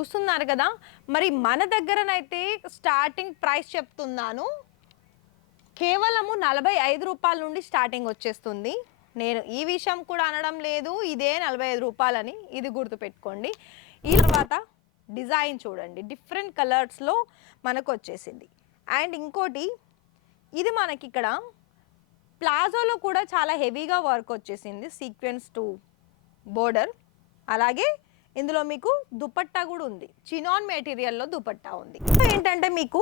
చూస్తున్నారు కదా మరి మన దగ్గరనైతే స్టార్టింగ్ ప్రైస్ చెప్తున్నాను కేవలము 45 రూపాయల నుండి స్టార్టింగ్ వచ్చేస్తుంది. నేను ఈ విషయం కూడా అనడం లేదు ఇదే 45 రూపాయలని, ఇది గుర్తుపెట్టుకోండి. ఈ తర్వాత డిజైన్ చూడండి, డిఫరెంట్ కలర్స్లో మనకు వచ్చేసింది. అండ్ ఇంకోటి ఇది మనకి ఇక్కడ ప్లాజోలో కూడా చాలా హెవీగా వర్క్ వచ్చేసింది, సీక్వెన్స్ టు బోర్డర్. అలాగే ఇందులో మీకు దుపట్టా కూడా ఉంది, చినాన్ మెటీరియల్లో దుపట్టా ఉంది. ఏంటంటే మీకు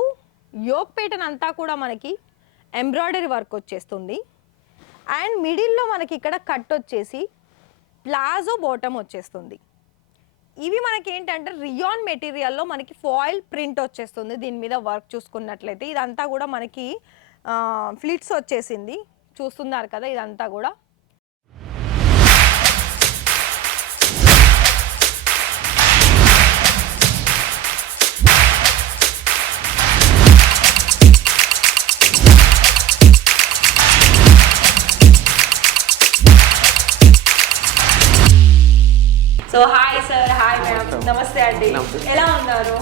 యోక్ ప్యాటర్న్ అంతా కూడా మనకి ఎంబ్రాయిడరీ వర్క్ వచ్చేస్తుంది. అండ్ మిడిల్లో మనకి ఇక్కడ కట్ వచ్చేసి ప్లాజో బాటమ్ వచ్చేస్తుంది. ఇవి మనకి ఏంటంటే రియాన్ మెటీరియల్లో మనకి ఫాయిల్ ప్రింట్ వచ్చేస్తుంది. దీని మీద వర్క్ చూసుకున్నట్లయితే ఇదంతా కూడా మనకి ఫ్లిట్స్ వచ్చేసింది, చూస్తున్నారు కదా ఇదంతా కూడా. So hi sir, hi ma'am, నమస్తే అండి, ఎలా ఉన్నారు?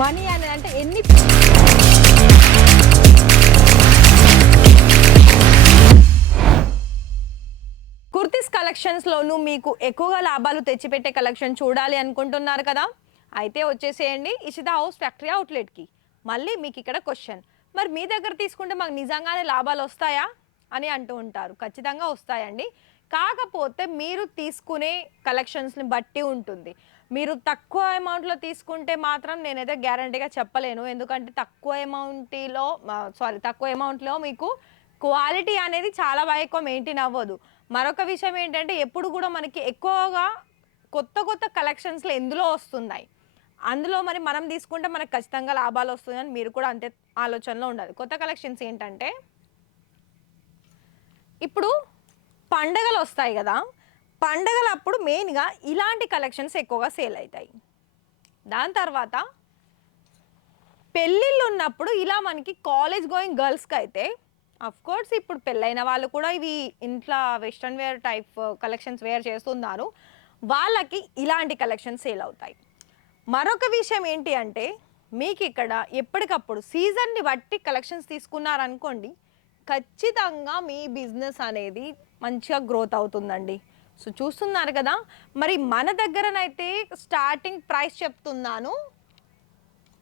మనీ అని అంటే ఎన్ని కుర్తీస్ కలెక్షన్స్లోనూ మీకు ఎక్కువగా లాభాలు తెచ్చిపెట్టే కలెక్షన్ చూడాలి అనుకుంటున్నారు కదా, అయితే వచ్చేసేయండి ఇషిత హౌస్ ఫ్యాక్టరీ అవుట్లెట్కి. మళ్ళీ మీకు ఇక్కడ క్వశ్చన్, మరి మీ దగ్గర తీసుకుంటే మాకు నిజంగానే లాభాలు వస్తాయా అని అంటూ ఉంటారు. ఖచ్చితంగా వస్తాయండి, కాకపోతే మీరు తీసుకునే కలెక్షన్స్ని బట్టి ఉంటుంది. మీరు తక్కువ అమౌంట్లో తీసుకుంటే మాత్రం నేనైతే గ్యారంటీగా చెప్పలేను, ఎందుకంటే తక్కువ అమౌంట్లో మీకు క్వాలిటీ అనేది చాలా ఎక్కువ మెయింటైన్ అవ్వదు. మరొక విషయం ఏంటంటే ఎప్పుడు కూడా మనకి ఎక్కువగా కొత్త కలెక్షన్స్లో ఎందులో వస్తున్నాయి, అందులో మరి మనం తీసుకుంటే మనకు ఖచ్చితంగా లాభాలు వస్తుందని మీరు కూడా అంతే ఆలోచనలో ఉండాలి. కొత్త కలెక్షన్స్ ఏంటంటే ఇప్పుడు పండగలు వస్తాయి కదా, పండగలప్పుడు మెయిన్గా ఇలాంటి కలెక్షన్స్ ఎక్కువగా సేల్ అవుతాయి. దాని తర్వాత పెళ్ళిళ్ళు ఉన్నప్పుడు ఇలా మనకి కాలేజ్ గోయింగ్ గర్ల్స్కి అయితే కోర్స్ ఇప్పుడు పెళ్ళైన వాళ్ళు కూడా ఇవి ఇంట్లో western wear type collections wear చేస్తున్నారు, వాళ్ళకి ఇలాంటి కలెక్షన్స్ సేల్ అవుతాయి. మరొక విషయం ఏంటి అంటే మీకు ఇక్కడ ఎప్పటికప్పుడు సీజన్ని బట్టి కలెక్షన్స్ తీసుకున్నారనుకోండి, ఖచ్చితంగా మీ బిజినెస్ అనేది మంచిగా గ్రోత్ అవుతుందండి. సో చూస్తున్నారు కదా మరి మన దగ్గరనైతే స్టార్టింగ్ ప్రైస్ చెప్తున్నాను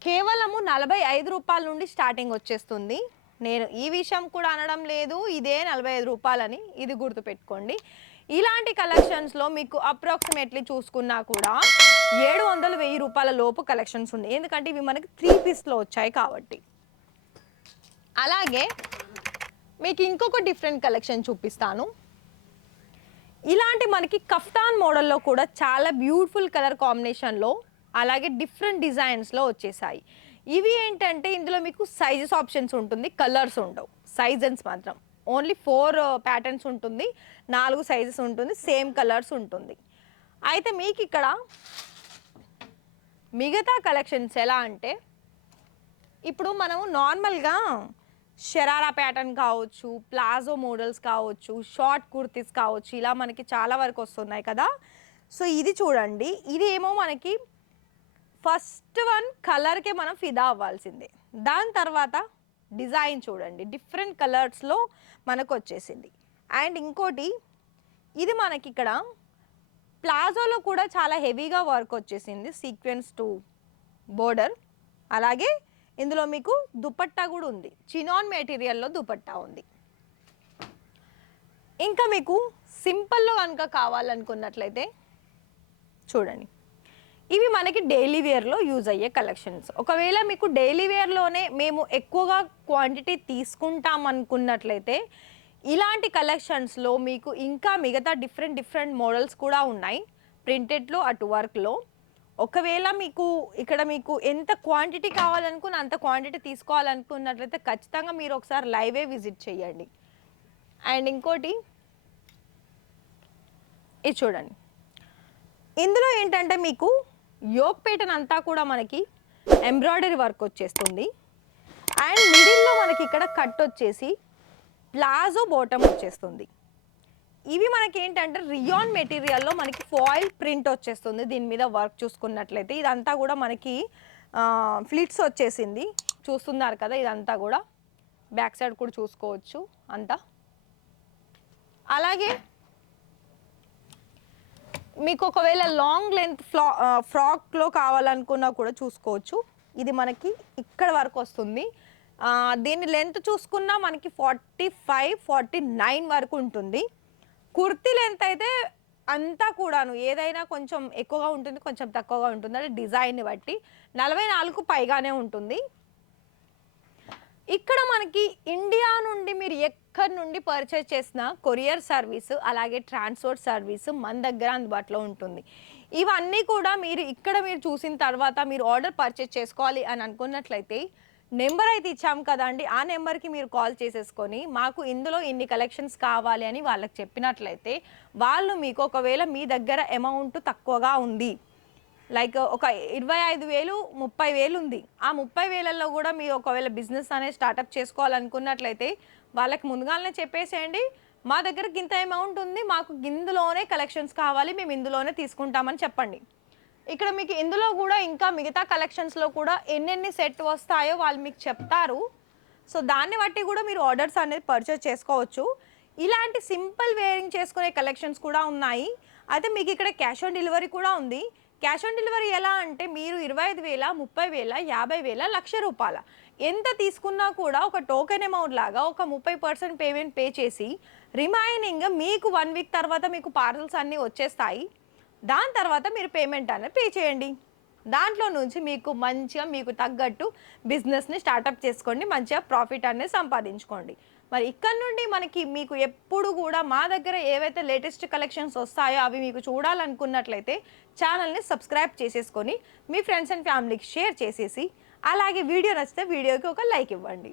కేవలము 45 రూపాయల నుండి స్టార్టింగ్ వచ్చేస్తుంది. నేను ఈ విషయం కూడా అనడం లేదు ఇదే 45 రూపాయలని, ఇది గుర్తుపెట్టుకోండి. ఇలాంటి కలెక్షన్స్లో మీకు అప్రాక్సిమేట్లీ చూసుకున్నా కూడా 700-1000 రూపాయల లోపు కలెక్షన్స్ ఉన్నాయి, ఎందుకంటే ఇవి మనకి 3 పీస్లో వచ్చాయి కాబట్టి. అలాగే మీకు ఇంకొక డిఫరెంట్ కలెక్షన్ చూపిస్తాను. ఇలాంటి మనకి కఫ్తాన్ మోడల్లో కూడా చాలా బ్యూటిఫుల్ కలర్ కాంబినేషన్లో అలాగే డిఫరెంట్ డిజైన్స్లో వచ్చేసాయి. ఇవి ఏంటంటే ఇందులో మీకు సైజెస్ ఆప్షన్స్ ఉంటుంది, కలర్స్ ఉండవు. సైజెస్ మాత్రం ఓన్లీ 4 ప్యాటర్న్స్ ఉంటుంది, 4 సైజెస్ ఉంటుంది, సేమ్ కలర్స్ ఉంటుంది. అయితే మీకు ఇక్కడ మిగతా కలెక్షన్స్ ఎలా అంటే ఇప్పుడు మనము నార్మల్గా షరారా ప్యాటర్న్ కావచ్చు, ప్లాజో మోడల్స్ కావచ్చు, షార్ట్ కుర్తీస్ కావచ్చు, ఇలా మనకి చాలా వరకు వస్తున్నాయి కదా. సో ఇది చూడండి, ఇది ఏమో మనకి ఫస్ట్ వన్ కలర్కే మనం ఫిదా అవ్వాల్సిందే. దాని తర్వాత డిజైన్ చూడండి, డిఫరెంట్ కలర్స్లో మనకు వచ్చేసింది. అండ్ ఇంకోటి ఇది మనకి ఇక్కడ ప్లాజోలో కూడా చాలా హెవీగా వర్క్ వచ్చేసింది, సీక్వెన్స్ టు బోర్డర్. అలాగే ఇందులో మీకు దుపట్టా కూడా ఉంది, చినాన్ మెటీరియల్లో దుపట్టా ఉంది. ఇంకా మీకు సింపుల్లో కనుక కావాలనుకున్నట్లయితే చూడండి, ఇవి మనకి డైలీ వేర్లో యూజ్ అయ్యే కలెక్షన్స్. ఒకవేళ మీకు డైలీ వేర్లోనే మేము ఎక్కువగా క్వాంటిటీ తీసుకుంటాం అనుకున్నట్లయితే ఇలాంటి కలెక్షన్స్లో మీకు ఇంకా మిగతా డిఫరెంట్ మోడల్స్ కూడా ఉన్నాయి, ప్రింటెడ్లో అటు వర్క్లో. ఒకవేళ మీకు ఇక్కడ మీకు ఎంత క్వాంటిటీ కావాలనుకున్న అంత క్వాంటిటీ తీసుకోవాలనుకున్నట్లయితే ఖచ్చితంగా మీరు ఒకసారి లైవే విజిట్ చేయండి. అండ్ ఇంకోటి ఇది చూడండి, ఇందులో ఏంటంటే మీకు యోక్ ప్యాటర్న్ అంతా కూడా మనకి ఎంబ్రాయిడరీ వర్క్ వచ్చేస్తుంది. అండ్ మిడిల్లో మనకి ఇక్కడ కట్ వచ్చేసి ప్లాజో బాటమ్ వచ్చేస్తుంది. ఇవి మనకి ఏంటంటే రియాన్ మెటీరియల్లో మనకి ఫాయిల్ ప్రింట్ వచ్చేస్తుంది. దీని మీద వర్క్ చూసుకున్నట్లయితే ఇదంతా కూడా మనకి ఫ్లిట్స్ వచ్చేసింది. చూస్తున్నారు కదా, ఇదంతా కూడా బ్యాక్ సైడ్ కూడా చూసుకోవచ్చు అంతా. అలాగే మీకు ఒకవేళ లాంగ్ లెంత్ ఫ్రాక్లో కావాలనుకున్నా కూడా చూసుకోవచ్చు. ఇది మనకి ఇక్కడ వరకు వస్తుంది. దీని లెంత్ చూసుకున్నా మనకి 45, 49 వరకు ఉంటుంది. కుర్తీ లెంత్ అయితే అంతా కూడాను ఏదైనా కొంచెం ఎక్కువగా ఉంటుంది, కొంచెం తక్కువగా ఉంటుంది, అంటే డిజైన్ని బట్టి 44 పైగానే ఉంటుంది. ఇక్కడ మనకి ఇండియా నుండి మీరు ఎక్కడి నుండి పర్చేజ్ చేసిన కొరియర్ సర్వీసు అలాగే ట్రాన్స్పోర్ట్ సర్వీసు మన దగ్గర అందుబాటులో ఉంటుంది. ఇవన్నీ కూడా మీరు ఇక్కడ మీరు చూసిన తర్వాత మీరు ఆర్డర్ పర్చేజ్ చేసుకోవాలి అని అనుకున్నట్లయితే నెంబర్ అయితే ఇచ్చాము కదండి, ఆ నెంబర్కి మీరు కాల్ చేసేసుకొని మాకు ఇందులో ఇన్ని కలెక్షన్స్ కావాలి అని వాళ్ళకి చెప్పినట్లయితే వాళ్ళు మీకు ఒకవేళ మీ దగ్గర అమౌంట్ తక్కువగా ఉంది, లైక్ ఒక 25,000, 30,000 ఉంది, ఆ 30,000లో కూడా మీరు ఒకవేళ బిజినెస్ అనేది స్టార్టప్ చేసుకోవాలనుకున్నట్లయితే వాళ్ళకి ముందుగానే చెప్పేసేయండి, మా దగ్గరకు ఇంత అమౌంట్ ఉంది, మాకు ఇందులోనే కలెక్షన్స్ కావాలి, మేము ఇందులోనే తీసుకుంటామని చెప్పండి. ఇక్కడ మీకు ఇందులో కూడా ఇంకా మిగతా కలెక్షన్స్లో కూడా ఎన్నెన్ని సెట్ వస్తాయో వాళ్ళు మీకు చెప్తారు. సో దాన్ని బట్టి కూడా మీరు ఆర్డర్స్ అనేది పర్చేస్ చేసుకోవచ్చు. ఇలాంటి సింపుల్ వేరింగ్ చేసుకునే కలెక్షన్స్ కూడా ఉన్నాయి. అయితే మీకు ఇక్కడ క్యాష్ ఆన్ డెలివరీ కూడా ఉంది. క్యాష్ ఆన్ డెలివరీ ఎలా అంటే మీరు 25,000, 30,000, 50,000, ₹1,00,000 ఎంత తీసుకున్నా కూడా ఒక టోకెన్ అమౌంట్ లాగా ఒక 30% పేమెంట్ పే చేసి రిమైనింగ్ మీకు 1 వీక్ తర్వాత మీకు పార్సల్స్ అన్నీ వచ్చేస్తాయి. దాని తర్వాత మీరు పేమెంట్ అనేది పే చేయండి. దాంట్లో నుంచి మీకు మంచిగా మీకు తగ్గట్టు బిజినెస్ని స్టార్టప్ చేసుకోండి, మంచిగా ప్రాఫిట్ అనేది సంపాదించుకోండి. మరి ఇక్కడ నుండి మనకి మీకు ఎప్పుడు కూడా మా దగ్గర ఏవైతే లేటెస్ట్ కలెక్షన్స్ వస్తాయో అవి మీకు చూడాలనుకున్నట్లయితే ఛానల్ని సబ్స్క్రైబ్ చేసేసుకొని మీ ఫ్రెండ్స్ అండ్ ఫ్యామిలీకి షేర్ చేసేసి అలాగే వీడియో నచ్చితే వీడియోకి ఒక లైక్ ఇవ్వండి.